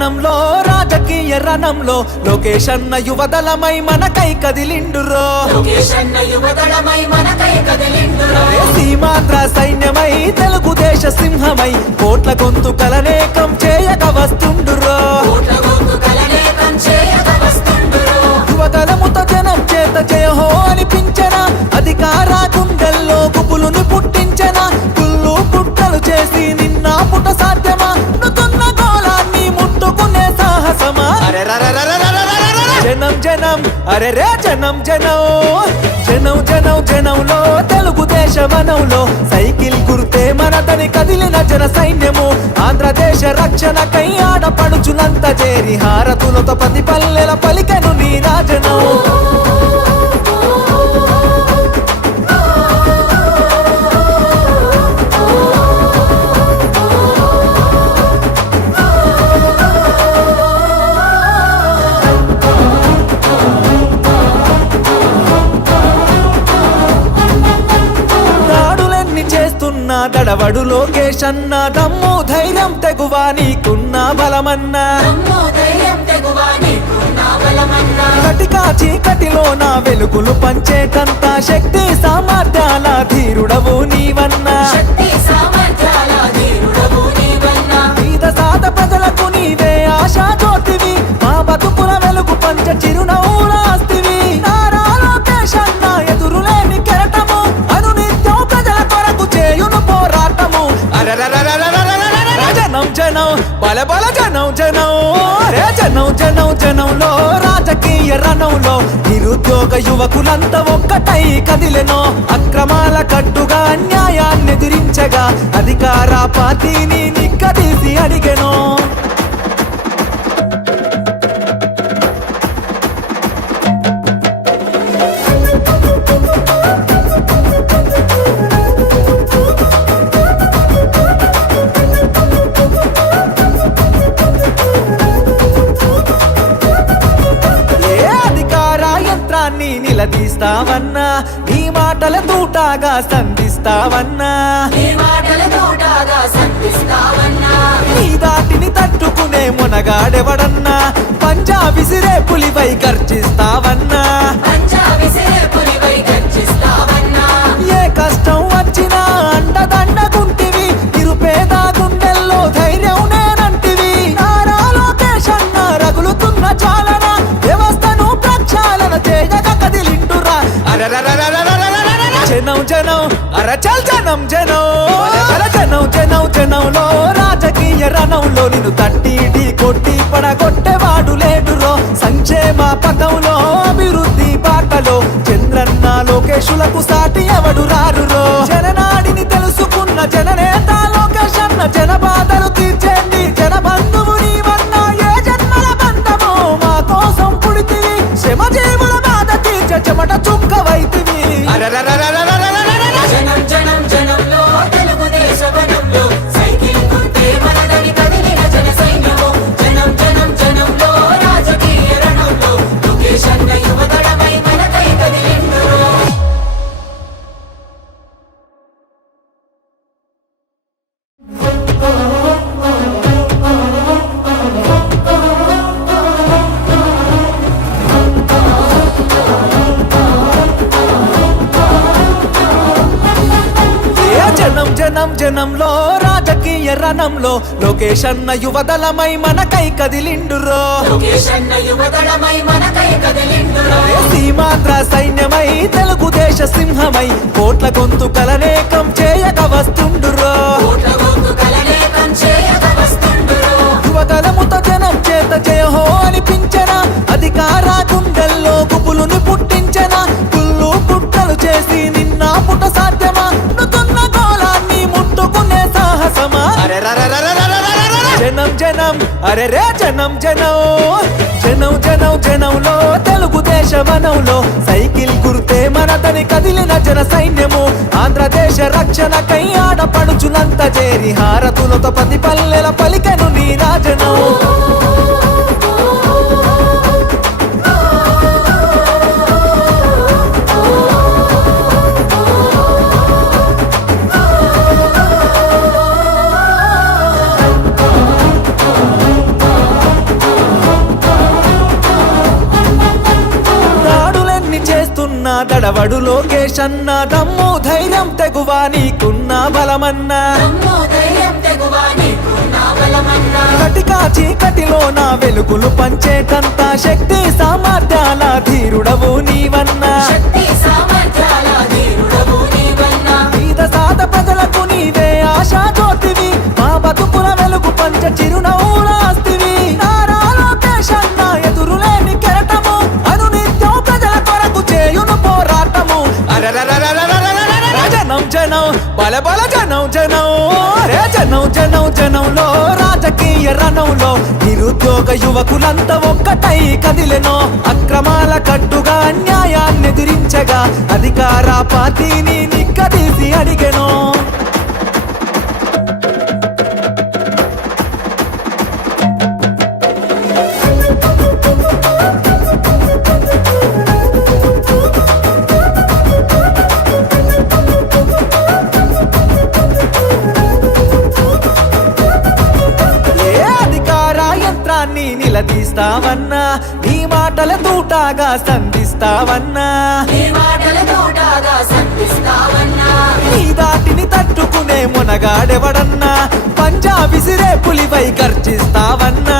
రణంలో రాజకీయ రణంలో లోకేష్ అన్న యువదలమై మన కై కదిలిండురో. సీమాత్ర సైన్యమై తెలుగుదేశ సింహమై కోట్ల గొంతు కలనేకం చేయక వస్తుండురో. యువతలముతో జనం చేత జయహో అనిపించ జనం అరే రే జనం జనం. జనం జనం జనంలో తెలుగుదేశ వనంలో సైకిల్ గుర్తే మనతని కదిలిన జన సైన్యము. ఆంధ్రదేశ రక్షణకై ఆడపడుచునంత చేరి హారతులతో పది పల్లెల పలికను నీ రాజనం. దడవడు లోకేష్ అన్న దమ్ము ధైర్యం తెగువా నీకున్న బలమన్నా. అమ్మో ధైర్యం తెగువా నీకున్నా బలమన్నా. కటికా చీకటిలో నా వెలుగులు పంచేటంత శక్తి సామర్థ్యాల ధీరుడవు నీవన్నా. జనం బల బల జనం జనం. రే జనం జనం జనంలో రాజకీయ రణంలో నిరుద్యోగ యువకులంతా ఒక్కటై కదిలెనో. అక్రమాల కట్టుగా అన్యాయాన్ని ఎదిరించగా అధికార పార్టీని నిక్కదీసి అడిగెనో. నీ మాటల తూటాగా సంధిస్తావన్నా నీ మాటల తోటాగా సంధిస్తావన్నా నీ దాటిని తట్టుకునే మునగాడెవడన్నా. పంజా విసిరే పులిపై గర్జిస్తావన్నా జనం అరచల్ జనం జనం అర జనం జనం జనంలో రాజకీయ రణంలో నిన్ను తట్టి కొట్టి పడగొట్టేవాడు లేడురో. సంక్షేమ పథంలో అభివృద్ధి బాటలో చంద్రన్న లోకేశులకు సాటి ఎవడు రారురో. జననాడిని తెలుసుకున్న జననేత లోకేష్ అన్న జన బాధలు తీర్చేండి జన బంధువు నీవన్న ఏ జన్మల బంధమో మా కోసం పుడితివి. శ్రమ జీవుల బాధ తీర్చ చెమట జనంలో రాజకీయ రణంలో లోకేష్ అన్న యువదలమై యువదళమై మనకై కదిలిండురో. సీమాంధ్ర సైన్యమై తెలుగుదేశ సింహమై కోట్ల గొంతు కలనేకం చేయక వస్తుండురో. యువతలముతో జనం చేత జయహో అనిపించన? అధికార అరే రే జనం జనం జనం జనం జనంలో తెలుగుదేశ వనంలో సైకిల్ గుర్తే మనతని కదిలిన జన సైన్యము. ఆంధ్రదేశ రక్షణకై ఆడపడుచునంత చేరి హారతులతో పది పల్లెల పలికను నీ రాజనం. దడవడు లోకేష్ అన్న దమ్ము ధైర్యం తెగువా నీకున్న బలమన్నా. దమ్ము ధైర్యం తెగువ నీకున్న బలమన్నా. కటికా చీకటిలో నా వెలుగులు పంచేటంత శక్తి సామర్థ్యాల ధీరుడవు నీవన్నా. పోరాటము. జనం జనం బల బల జనం జనం రే జనం జనం జనంలో రాజకీయ రణంలో నిరుద్యోగ యువకులంతా ఒక్కటై కదిలెనో అక్రమాల కట్టుగా అన్యాయాన్ని ఎదిరించగా అధికార పార్టీని కదిలి అడిగెనో నిలదీస్తావన్నా నీ మాటల తూటాగా సంధిస్తావన్నా? నీ మాటల తోటాగా సంధిస్తావన్నా? నీ దాటిని తట్టుకునే మునగాడెవడన్నా? పంజా విసిరే పులిపై గర్జిస్తావన్నా?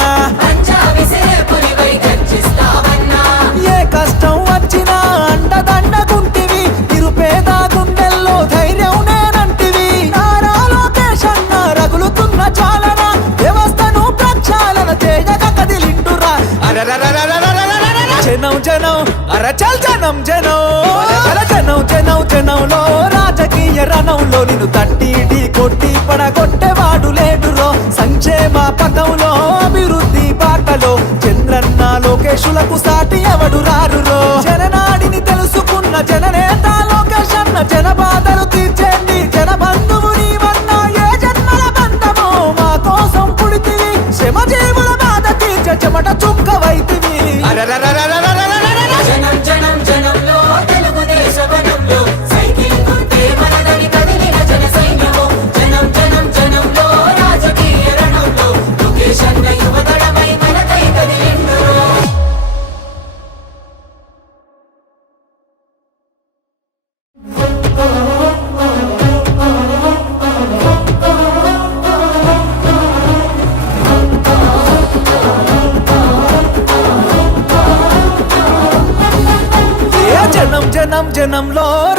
జనం జనం. అరచల్ జనం జనం. అర జనం జనం జనంలో రాజకీయ రణంలో నిన్ను తట్టి ఢీ కొట్టి పడగొట్టేవాడు లేడురో. సంక్షేమ పథంలో అభివృద్ధి బాటలో చంద్రన్న లోకేశులకు సాటి ఎవడు రారురో. జననాడిని తెలుసుకున్న జననేత లోకేష్ అన్న జన బాధలు తీర్చేండి. జన బంధువు నీవన్న ఏ జన్మల బంధమో మా కోసం పుడితివి. శ్రమజీవుల బాధ తీర్చ చెమట చుక్కవైతివి జనం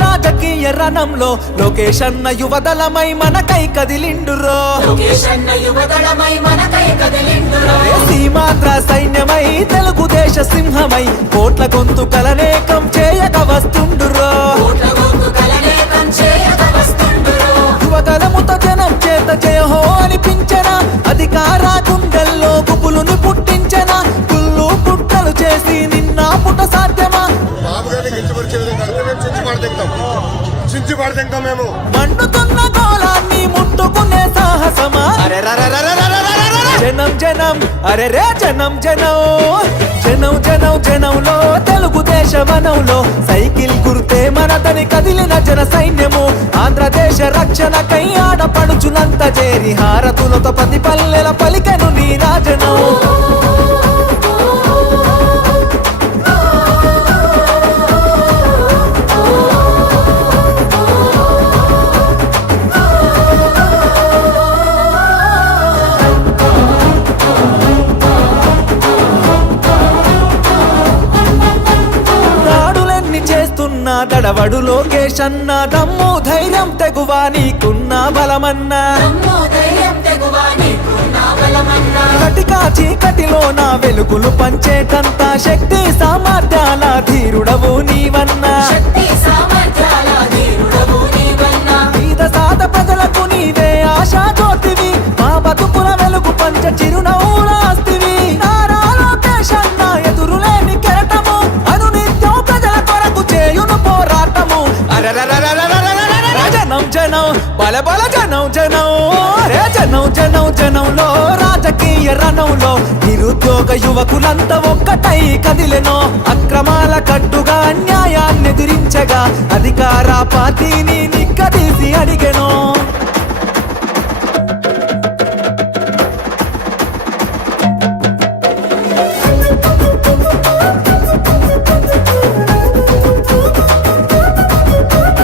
రాజకీయ రణంలో లోకేష్ అన్న యువదలమై మనకై కదిలిండురో. సీమాంధ్ర సైన్యమై తెలుగుదేశ సింహమై కోట్ల గొంతు కలనేకం చేయక వస్తుండురో. పడదింటాం మేము. మండుతున్న గోళాన్ని ముట్టుకునే సాహసమా? జనం జనం అరే రే జనం జనం. జనం జనం జనంలో తెలుగుదేశ వనంలో సైకిల్ గుర్తే మనదని కదిలిన జన సైన్యము. ఆంధ్రదేశ రక్షణకై ఆడపడుచునంత చేరి హారతులతో పది పల్లెల పలికెను నీ రాజనం. దడవడు లోకేష్ అన్న. దమ్ము ధైర్యం తెగువా నీకున్న బలమన్నా. కటికా చీకటిలో నా వెలుగులు పంచేటంత శక్తి సామర్థ్యాల ధీరుడవు నీవన్నా. మీద సాత ప్రజలకు నీవే ఆశా జ్యోతివి. మా బతుకుల వెలుగు పంచ చిరునవ్వులాస్తివి బల బల జనం జనం రే జనం జనం జనంలో రాజకీయ రణంలో నిరుద్యోగ యువకులంతా ఒక్కటై కదిలెనో అక్రమాల కట్టుగా అన్యాయాన్ని ఎదిరించగా అధికార పార్టీని నిక్కదీసి అడిగెనో.